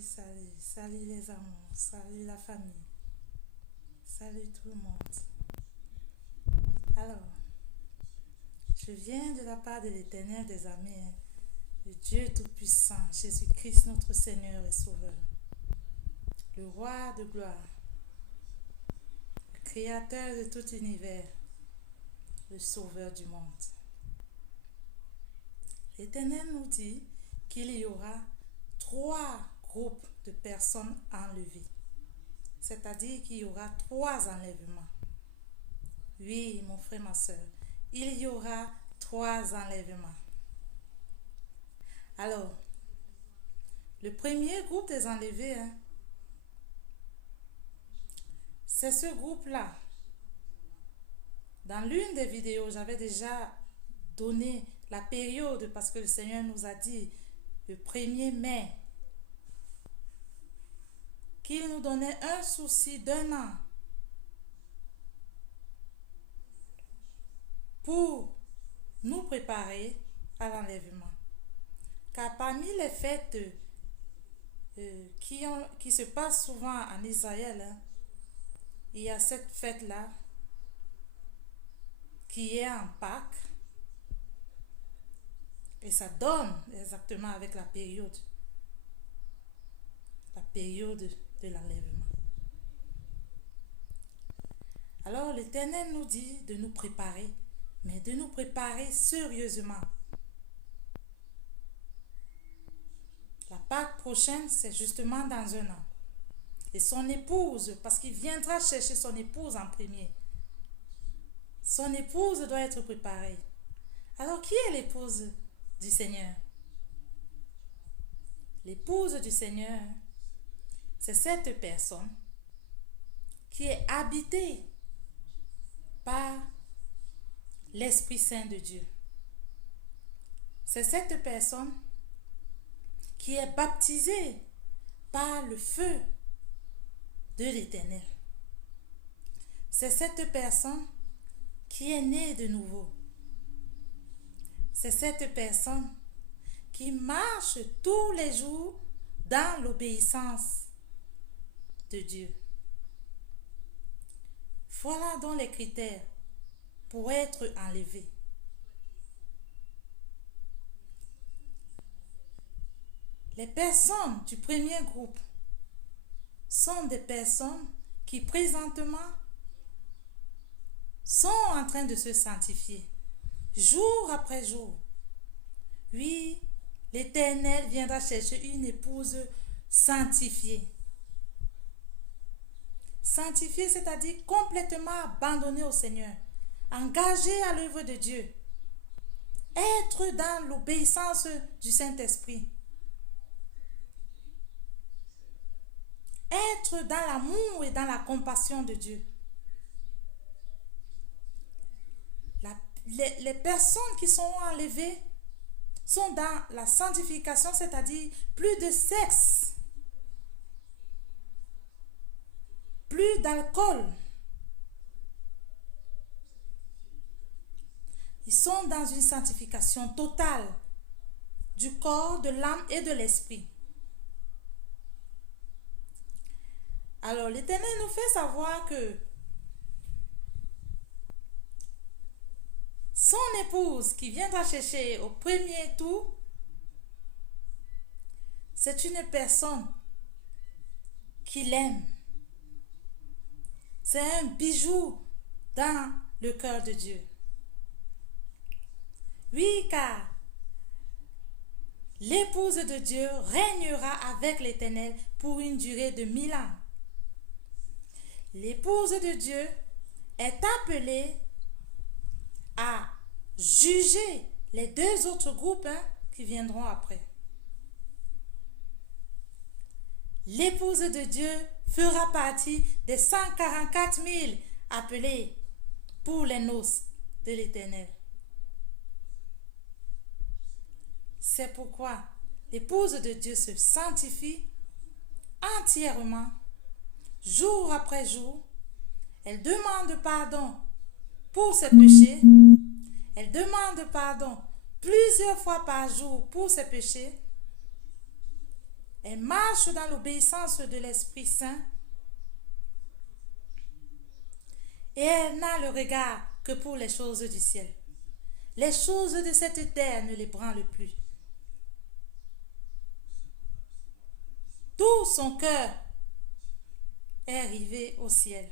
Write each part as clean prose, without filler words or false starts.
Salut les amours, salut la famille, salut tout le monde. Alors, je viens de la part de l'Éternel des armées, le Dieu Tout-Puissant, Jésus-Christ notre Seigneur et Sauveur, le Roi de gloire, le Créateur de tout univers, le Sauveur du monde. L'Éternel nous dit qu'il y aura 3 groupes de personnes enlevées. C'est-à-dire qu'il y aura 3 enlèvements. Oui, mon frère, ma soeur, il y aura 3 enlèvements. Alors, le premier groupe des enlevés, c'est ce groupe-là. Dans l'une des vidéos, j'avais déjà donné la période parce que le Seigneur nous a dit le 1er mai qu'il nous donnait un souci d'1 an pour nous préparer à l'enlèvement. Car parmi les fêtes qui se passent souvent en Israël, il y a cette fête-là qui est en Pâques. Et ça donne exactement avec la période de l'enlèvement. Alors l'Éternel nous dit de nous préparer, mais de nous préparer sérieusement. La Pâque prochaine, c'est justement dans 1 an. Et son épouse, parce qu'il viendra chercher son épouse en premier, son épouse doit être préparée. Alors qui est l'épouse du Seigneur? L'épouse du Seigneur, c'est cette personne qui est habitée par l'Esprit Saint de Dieu. C'est cette personne qui est baptisée par le feu de l'Éternel. C'est cette personne qui est née de nouveau. C'est cette personne qui marche tous les jours dans l'obéissance de Dieu. Voilà donc les critères pour être enlevé. Les personnes du premier groupe sont des personnes qui présentement sont en train de se sanctifier, jour après jour. Oui, l'Éternel viendra chercher une épouse sanctifiée. Sanctifiée, c'est-à-dire complètement abandonnée au Seigneur, engagée à l'œuvre de Dieu, être dans l'obéissance du Saint-Esprit, être dans l'amour et dans la compassion de Dieu. Les personnes qui sont enlevées sont dans la sanctification, c'est-à-dire plus de sexe, plus d'alcool. Ils sont dans une sanctification totale du corps, de l'âme et de l'esprit. Alors l'Éternel nous fait savoir que son épouse qui viendra chercher au premier tour, c'est une personne qui l'aime. C'est un bijou dans le cœur de Dieu. Oui, car l'épouse de Dieu régnera avec l'Éternel pour une durée de 1000 ans. L'épouse de Dieu est appelée à juger les 2 autres groupes qui viendront après. L'épouse de Dieu fera partie des 144 000 appelés pour les noces de l'Éternel. C'est pourquoi l'épouse de Dieu se sanctifie entièrement, jour après jour. Elle demande pardon pour ses péchés. Elle demande pardon plusieurs fois par jour pour ses péchés. Elle marche dans l'obéissance de l'Esprit Saint. Et elle n'a le regard que pour les choses du ciel. Les choses de cette terre ne l'ébranlent plus. Tout son cœur est arrivé au ciel.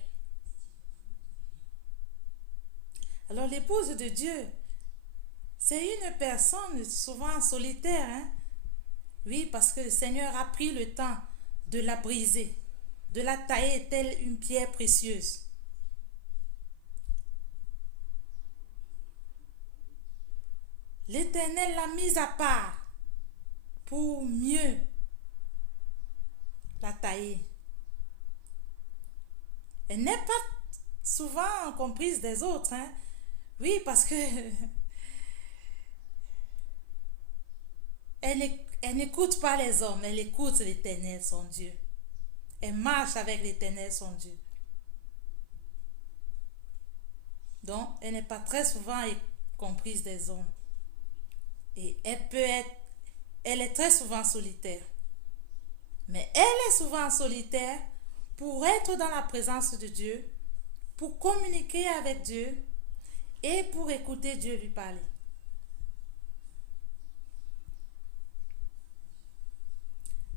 Alors l'épouse de Dieu, c'est une personne souvent solitaire. Hein? Oui, parce que le Seigneur a pris le temps de la briser, de la tailler telle une pierre précieuse. L'Éternel l'a mise à part pour mieux la tailler. Elle n'est pas souvent comprise des autres. Hein? Oui, parce que elle n'écoute pas les hommes, elle écoute l'Éternel, son Dieu. Elle marche avec l'Éternel, son Dieu. Donc, elle n'est pas très souvent comprise des hommes. Et elle est très souvent solitaire. Mais elle est souvent solitaire pour être dans la présence de Dieu, pour communiquer avec Dieu et pour écouter Dieu lui parler.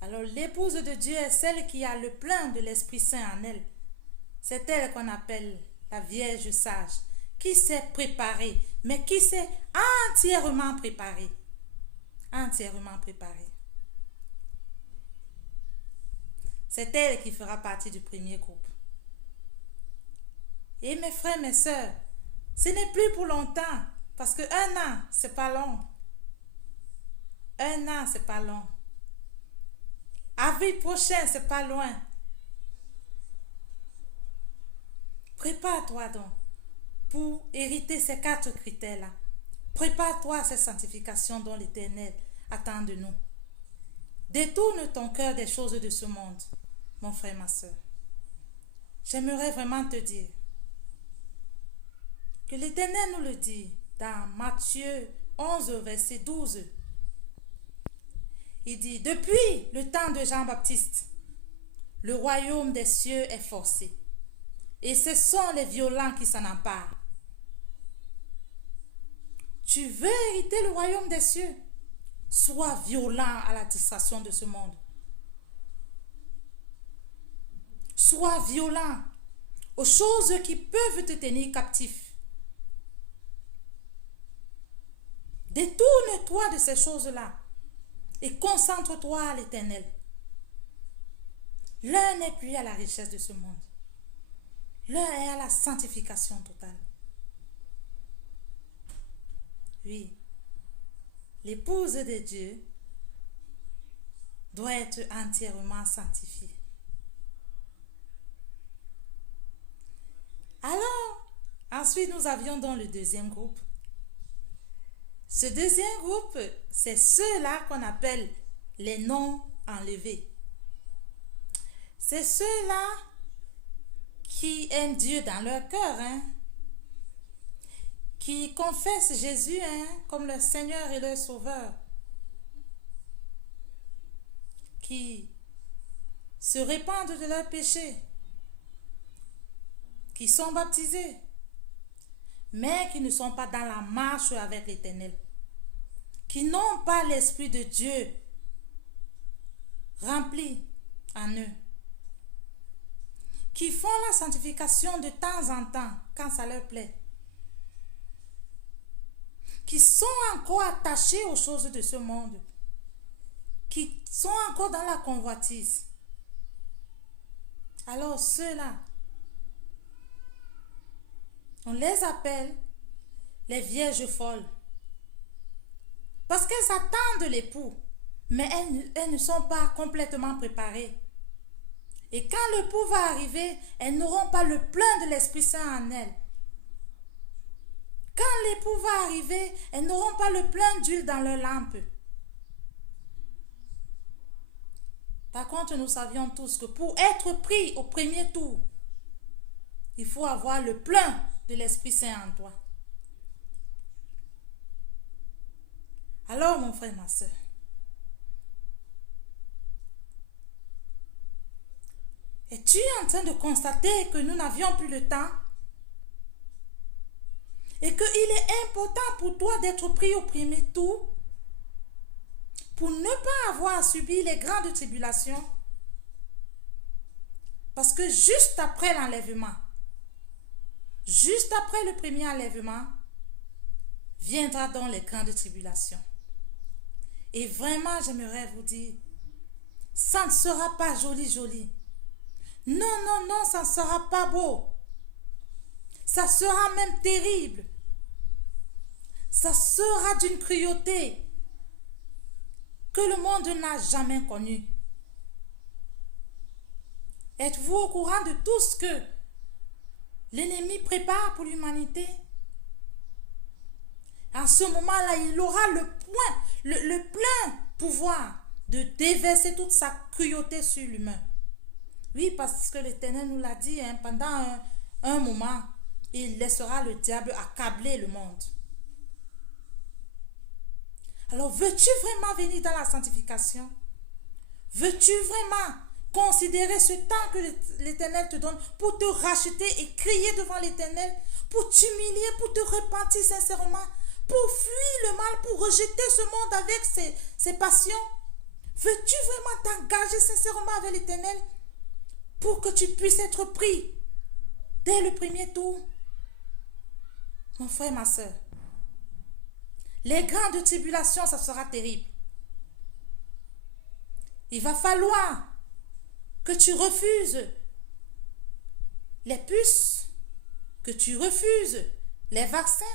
Alors l'épouse de Dieu est celle qui a le plein de l'Esprit Saint en elle. C'est elle qu'on appelle la Vierge sage, qui s'est préparée, mais qui s'est entièrement préparée. Entièrement préparée. C'est elle qui fera partie du premier groupe. Et mes frères, mes sœurs, ce n'est plus pour longtemps, parce que 1 an, c'est pas long. 1 an, c'est pas long. Avril prochain, c'est pas loin. Prépare-toi donc pour hériter ces 4 critères-là. Prépare-toi à cette sanctification dont l'Éternel attend de nous. Détourne ton cœur des choses de ce monde, mon frère, ma soeur. J'aimerais vraiment te dire que l'Éternel nous le dit dans Matthieu 11, verset 12. Il dit, depuis le temps de Jean-Baptiste, le royaume des cieux est forcé. Et ce sont les violents qui s'en emparent. Tu veux hériter le royaume des cieux? Sois violent à la distraction de ce monde. Sois violent aux choses qui peuvent te tenir captif. Détourne-toi de ces choses-là et concentre-toi à l'Éternel. L'un n'est plus à la richesse de ce monde. L'un est à la sanctification totale. Oui, l'épouse de Dieu doit être entièrement sanctifiée. Alors, ensuite nous avions dans le deuxième groupe. Ce deuxième groupe, c'est ceux-là qu'on appelle les non enlevés. C'est ceux-là qui aiment Dieu dans leur cœur, hein? Qui confessent Jésus, hein, comme leur Seigneur et leur Sauveur, qui se répandent de leurs péchés, qui sont baptisés, mais qui ne sont pas dans la marche avec l'Éternel, qui n'ont pas l'Esprit de Dieu rempli en eux, qui font la sanctification de temps en temps, quand ça leur plaît, qui sont encore attachés aux choses de ce monde, qui sont encore dans la convoitise. Alors ceux-là, on les appelle les vierges folles. Parce qu'elles attendent l'époux, mais elles ne sont pas complètement préparées. Et quand l'époux va arriver, elles n'auront pas le plein de l'Esprit Saint en elles. Quand l'époux va arriver, elles n'auront pas le plein d'huile dans leur lampe. Par contre, nous savions tous que pour être pris au premier tour, il faut avoir le plein de l'Esprit Saint en toi. Alors, mon frère, ma soeur, Es-tu en train de constater que nous n'avions plus le temps et qu'il est important pour toi d'être pris au premier tour pour ne pas avoir à subir les grandes tribulations? Parce que juste après l'enlèvement, juste après le premier enlèvement, viendra donc les grandes tribulations. Et vraiment, j'aimerais vous dire, ça ne sera pas joli, joli. Non, non, non, ça ne sera pas beau. Ça sera même terrible. Ça sera d'une cruauté que le monde n'a jamais connue. Êtes-vous au courant de tout ce que l'ennemi prépare pour l'humanité? À ce moment-là, il aura le plein pouvoir de déverser toute sa cruauté sur l'humain. Oui, parce que l'Éternel nous l'a dit, pendant un moment, il laissera le diable accabler le monde. Alors, veux-tu vraiment venir dans la sanctification? Veux-tu vraiment considérer ce temps que l'Éternel te donne pour te racheter et crier devant l'Éternel, pour t'humilier, pour te repentir sincèrement, pour fuir le mal, pour rejeter ce monde avec ses passions? Veux-tu vraiment t'engager sincèrement avec l'Éternel pour que tu puisses être pris dès le premier tour? Mon frère, ma soeur, les grandes tribulations, ça sera terrible. Il va falloir que tu refuses les puces, que tu refuses les vaccins,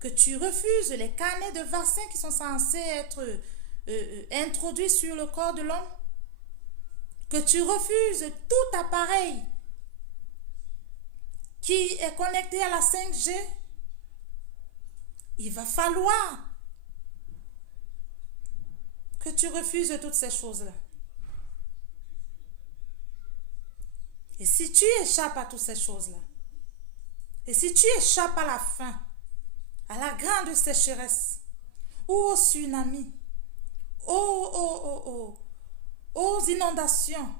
que tu refuses les carnets de vaccins qui sont censés être introduits sur le corps de l'homme, que tu refuses tout appareil qui est connecté à la 5G. Il va falloir que tu refuses toutes ces choses-là. Et si tu échappes à toutes ces choses-là, et si tu échappes à la faim, à la grande sécheresse, ou au tsunami, aux inondations,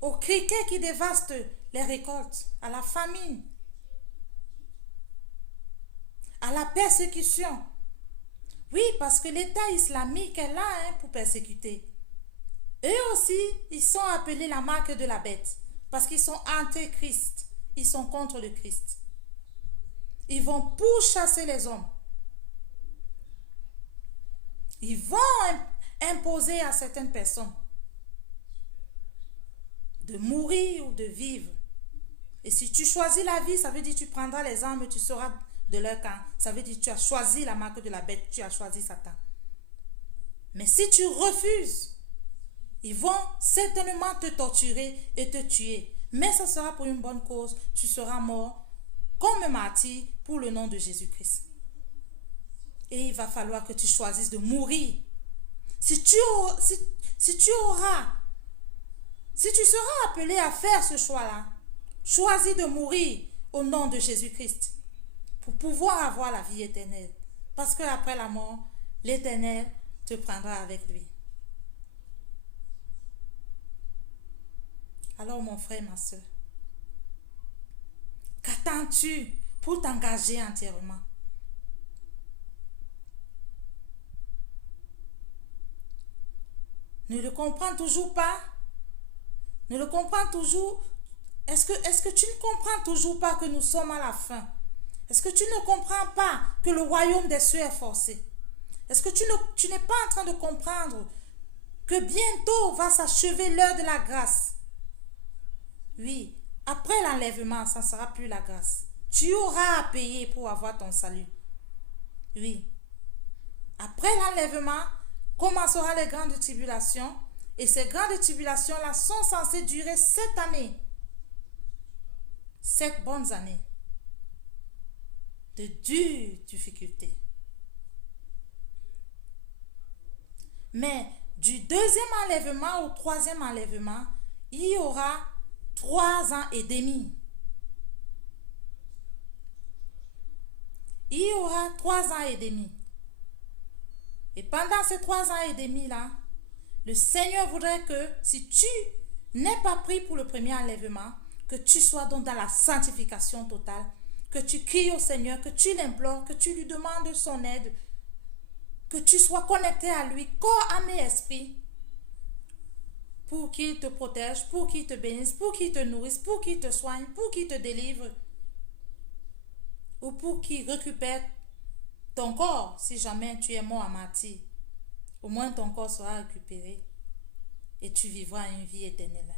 aux criquets qui dévastent les récoltes, à la famine, à la persécution. Oui, parce que l'État islamique est là pour persécuter. Eux aussi, ils sont appelés la marque de la bête, parce qu'ils sont anti-Christ, ils sont contre le Christ. Ils vont pourchasser les hommes. Ils vont imposer à certaines personnes de mourir ou de vivre. Et si tu choisis la vie, ça veut dire que tu prendras les armes et tu seras de leur camp. Ça veut dire que tu as choisi la marque de la bête, tu as choisi Satan. Mais si tu refuses, ils vont certainement te torturer et te tuer. Mais ça sera pour une bonne cause. Tu seras mort comme un martyr pour le nom de Jésus-Christ. Et il va falloir que tu choisisses de mourir. Si tu seras appelé à faire ce choix-là, choisis de mourir au nom de Jésus-Christ pour pouvoir avoir la vie éternelle. Parce qu'après la mort, l'Éternel te prendra avec lui. Alors mon frère, ma soeur, qu'attends-tu pour t'engager entièrement? Ne le comprends toujours pas? Ne le comprends toujours? Est-ce que tu ne comprends toujours pas que nous sommes à la fin? Est-ce que tu ne comprends pas que le royaume des cieux est forcé? Est-ce que tu n'es pas en train de comprendre que bientôt va s'achever l'heure de la grâce? Oui, après l'enlèvement, ça ne sera plus la grâce. Tu auras à payer pour avoir ton salut. Oui. Après l'enlèvement, commencera les grandes tribulations. Et ces grandes tribulations-là sont censées durer 7 années. 7 bonnes années. De dures difficultés. Mais du deuxième enlèvement au troisième enlèvement, il y aura 3 ans et demi. Il y aura 3 ans et demi. Et pendant ces 3 ans et demi là, le Seigneur voudrait que si tu n'aie pas pris pour le premier enlèvement, que tu sois donc dans la sanctification totale, que tu cries au Seigneur, que tu l'implores, que tu lui demandes son aide, que tu sois connecté à lui, corps, âme et esprit, pour qu'il te protège, pour qu'il te bénisse, pour qu'il te nourrisse, pour qu'il te soigne, pour qu'il te délivre, ou pour qu'il récupère ton corps, si jamais tu es mort à martyr. Au moins ton corps sera récupéré et tu vivras une vie éternelle.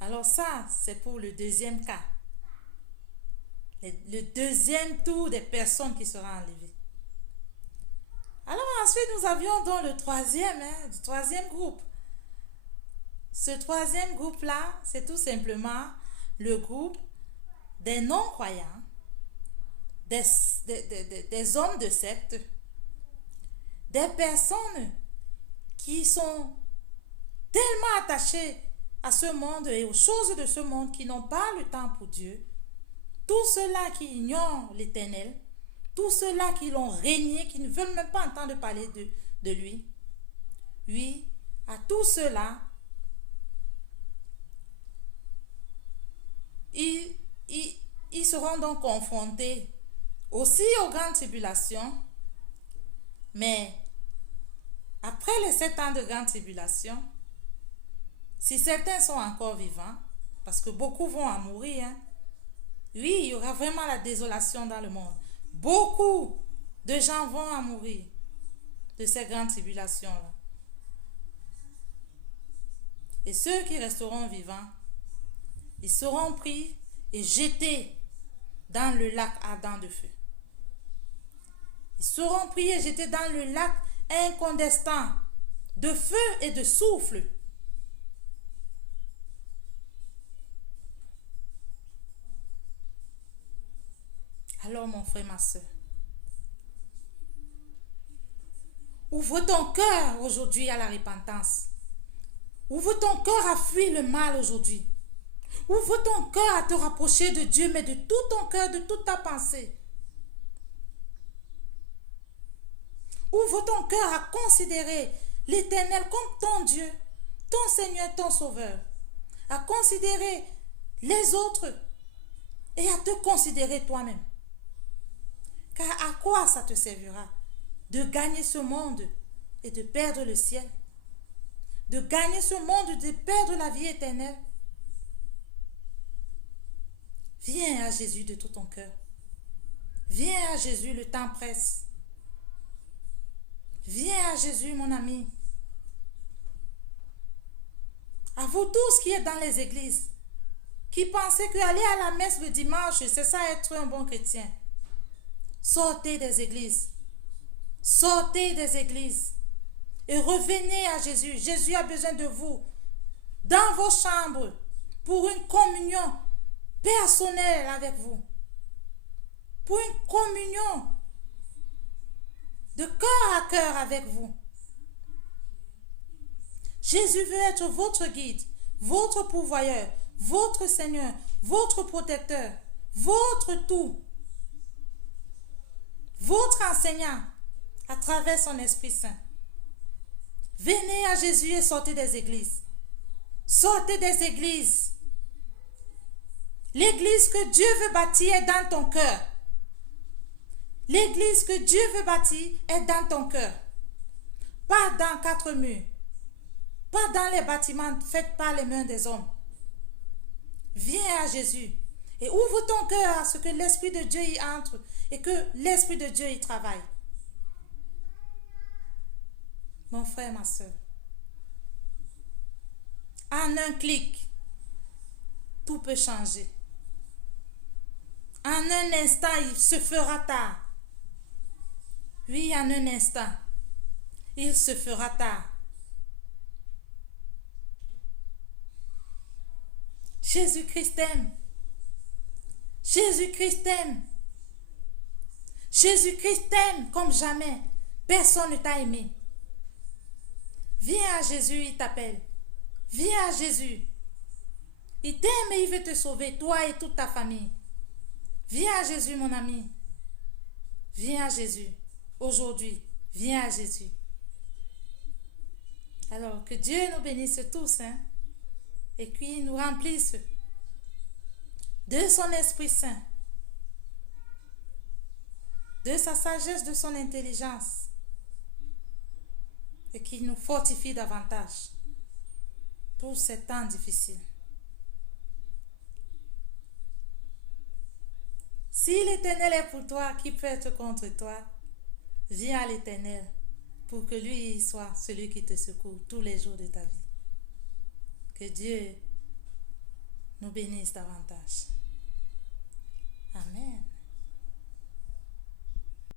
Alors ça, c'est pour le deuxième cas. Le deuxième tour des personnes qui sera enlevées. Alors ensuite, nous avions donc le troisième groupe. Ce troisième groupe-là, c'est tout simplement le groupe des non-croyants, des hommes de secte, des personnes qui sont tellement attachées à ce monde et aux choses de ce monde qui n'ont pas le temps pour Dieu. Tous ceux-là qui ignorent l'Éternel, tous ceux-là qui l'ont régné, qui ne veulent même pas entendre parler de lui. Oui, à tous ceux-là, ils seront donc confrontés aussi aux grandes tribulations, mais après les 7 ans de grande tribulation, si certains sont encore vivants, parce que beaucoup vont en mourir, oui, il y aura vraiment la désolation dans le monde. Beaucoup de gens vont en mourir de ces grandes tribulations-là. Et ceux qui resteront vivants, ils seront pris et jetés dans le lac ardent de feu. Ils seront pris et jetés dans le lac incandescent de feu et de soufre. Alors mon frère, ma soeur, ouvre ton cœur aujourd'hui à la repentance. Ouvre ton cœur à fuir le mal aujourd'hui. Ouvre ton cœur à te rapprocher de Dieu, mais de tout ton cœur, de toute ta pensée. Ouvre ton cœur à considérer l'Éternel comme ton Dieu, ton Seigneur, ton Sauveur. À considérer les autres et à te considérer toi-même. Car à quoi ça te servira de gagner ce monde et de perdre le ciel? De gagner ce monde et de perdre la vie éternelle? Viens à Jésus de tout ton cœur. Viens à Jésus, le temps presse. Viens à Jésus, mon ami. À vous tous qui êtes dans les églises, qui pensez qu'aller à la messe le dimanche, c'est ça être un bon chrétien. Sortez des églises. Sortez des églises. Et revenez à Jésus. Jésus a besoin de vous. Dans vos chambres. Pour une communion personnelle avec vous. Pour une communion de cœur à cœur avec vous. Jésus veut être votre guide, votre pourvoyeur, votre Seigneur, votre protecteur, votre tout. Votre enseignant à travers son Esprit Saint. Venez à Jésus et sortez des églises. Sortez des églises. L'église que Dieu veut bâtir est dans ton cœur. L'église que Dieu veut bâtir est dans ton cœur. Pas dans 4 murs. Pas dans les bâtiments faits par les mains des hommes. Viens à Jésus et ouvre ton cœur à ce que l'Esprit de Dieu y entre et que l'Esprit de Dieu y travaille. Mon frère, ma soeur, en un clic, tout peut changer. En un instant, il se fera tard. Oui, en un instant, il se fera tard. Jésus-Christ t'aime. Jésus-Christ t'aime. Jésus-Christ t'aime comme jamais. Personne ne t'a aimé. Viens à Jésus, il t'appelle. Viens à Jésus. Il t'aime et il veut te sauver, toi et toute ta famille. Viens à Jésus, mon ami. Viens à Jésus. Aujourd'hui, viens à Jésus. Alors que Dieu nous bénisse tous, hein, et qu'il nous remplisse de son Esprit Saint, de sa sagesse, de son intelligence, et qu'il nous fortifie davantage pour ces temps difficiles. Si l'Éternel est pour toi, qui peut être contre toi? Viens à l'Éternel pour que lui soit celui qui te secoue tous les jours de ta vie. Que Dieu nous bénisse davantage. Amen.